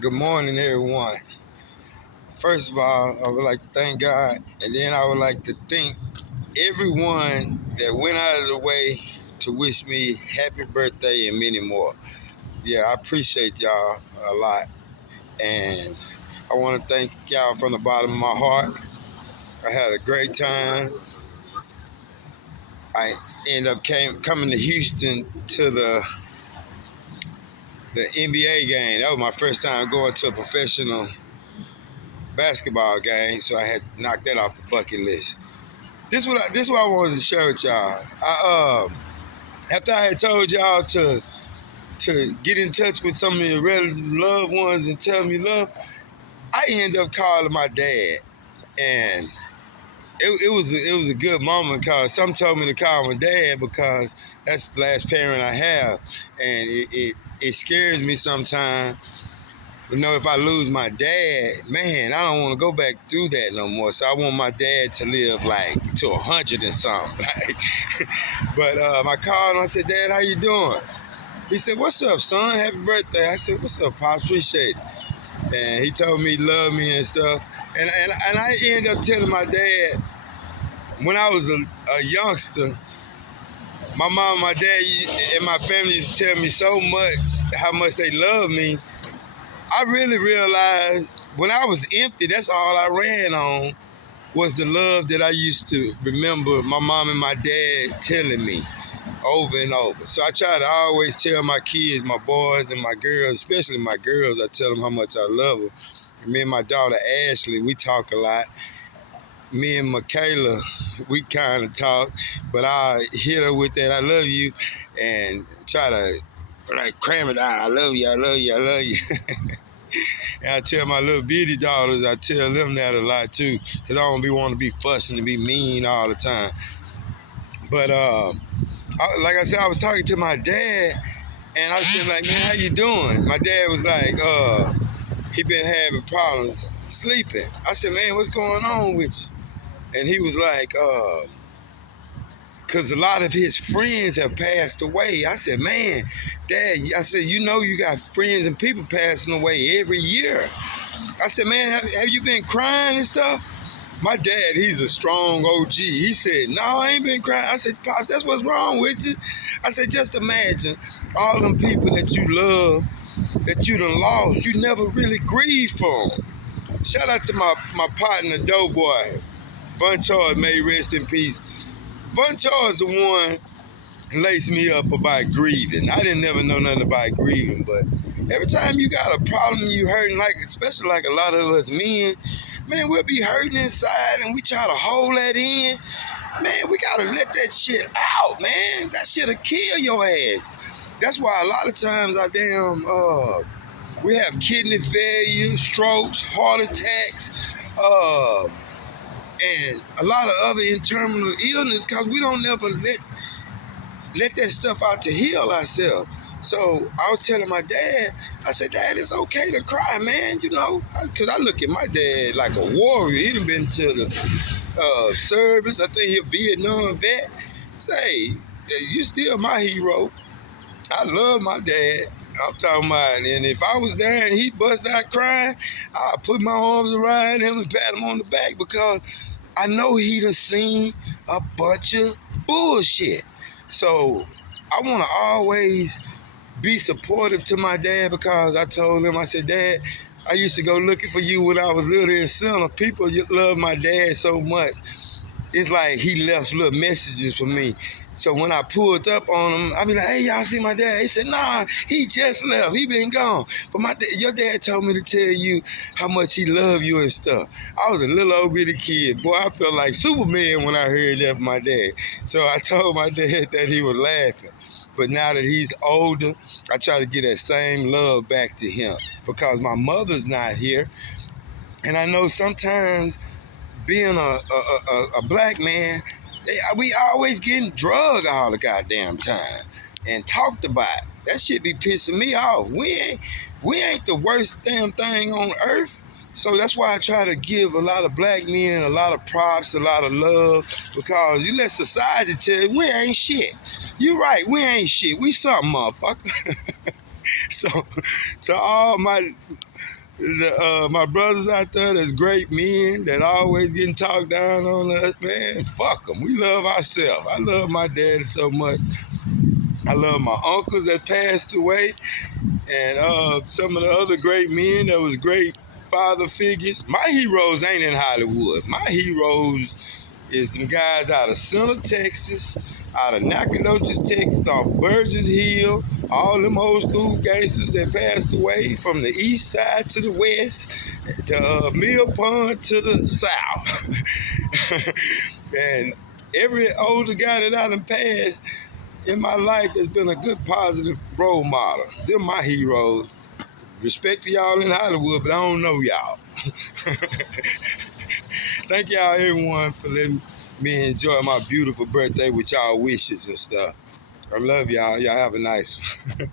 Good morning, everyone. First of all, I would like to thank God, and then I would like to thank everyone that went out of the way to wish me happy birthday and many more. Yeah, I appreciate y'all a lot, and I want to thank y'all from the bottom of my heart. I had a great time. I ended up coming to Houston to the NBA game. That was my first time going to a professional basketball game, so I had knocked that off the bucket list. This what I wanted to share with y'all. After I had told y'all to get in touch with some of your relatives, loved ones, and tell me love, I ended up calling my dad, and it was a good moment because some told me to call my dad because that's the last parent I have, and it scares me sometimes. If I lose my dad, man, I don't want to go back through that no more. So I want my dad to live like to 100 and something. But I called him. I said, Dad, how you doing? He said, what's up, son? Happy birthday. I said, what's up, Pop? Appreciate it. And he told me he loved me and stuff. And I ended up telling my dad, when I was a youngster, my mom, my dad, and my family used to tell me so much how much they love me. I really realized when I was empty, that's all I ran on was the love that I used to remember my mom and my dad telling me over and over. So I try to always tell my kids, my boys and my girls, especially my girls, I tell them how much I love them. Me and my daughter Ashley, we talk a lot. Me and Michaela, we kind of talk, but I hit her with that I love you and try to cram it down. I love you, I love you, I love you. And I tell my little bitty daughters, I tell them that a lot too, because I don't want to be fussing and be mean all the time. But like I said, I was talking to my dad, and I said, like, man, how you doing? My dad was like, he been having problems sleeping. I said, man, what's going on with you? And he was like, because a lot of his friends have passed away. I said, man, Dad, I said, you got friends and people passing away every year. I said, man, have you been crying and stuff? My dad, he's a strong OG. He said, no, I ain't been crying. I said, Pops, that's what's wrong with you. I said, just imagine all them people that you love, that you done lost, you never really grieve for them. Shout out to my partner, Doughboy. Von Charles, may rest in peace. Von Charles the one laced me up about grieving. I didn't never know nothing about grieving, but every time you got a problem, you hurting, like especially like a lot of us men, man, we'll be hurting inside and we try to hold that in. Man, we gotta let that shit out, man. That shit'll kill your ass. That's why a lot of times we have kidney failure, strokes, heart attacks, and a lot of other internal illness because we don't never let that stuff out to heal ourselves. So I was telling my dad, I said, Dad, it's okay to cry, man, because I look at my dad like a warrior. He done been to the service. I think he a Vietnam vet. Say, you still my hero. I love my dad. I'm talking about, and if I was there and he bust out crying, I'd put my arms around him and pat him on the back because I know he done seen a bunch of bullshit. So I want to always be supportive to my dad because I told him, I said, Dad, I used to go looking for you when I was little in center. People love my dad so much. It's like he left little messages for me. So when I pulled up on him, I be like, hey, y'all see my dad? He said, nah, he just left. He been gone. But your dad told me to tell you how much he loved you and stuff. I was a little old bitty kid. Boy, I felt like Superman when I heard that from my dad. So I told my dad that he was laughing. But now that he's older, I try to get that same love back to him because my mother's not here. And I know sometimes being a black man, we always getting drugged all the goddamn time and talked about. That shit be pissing me off. We ain't the worst damn thing on earth. So that's why I try to give a lot of black men a lot of props, a lot of love, because you let society tell you we ain't shit. You right, we ain't shit. We something, motherfucker. So to all my brothers out there that's great men that always getting talked down on us, man, fuck them. We love ourselves. I love my daddy so much. I love my uncles that passed away, and some of the other great men that was great father figures. My heroes ain't in Hollywood. My heroes is some guys out of Center, Texas, out of Nacogdoches, Texas, off Burgess Hill, all them old school gangsters that passed away from the east side to the west, to Mill Pond to the south. And every older guy that I done passed in my life has been a good, positive role model. They're my heroes. Respect to y'all in Hollywood, but I don't know y'all. Thank y'all, everyone, for letting me enjoy my beautiful birthday with y'all wishes and stuff. I love y'all. Y'all have a nice one.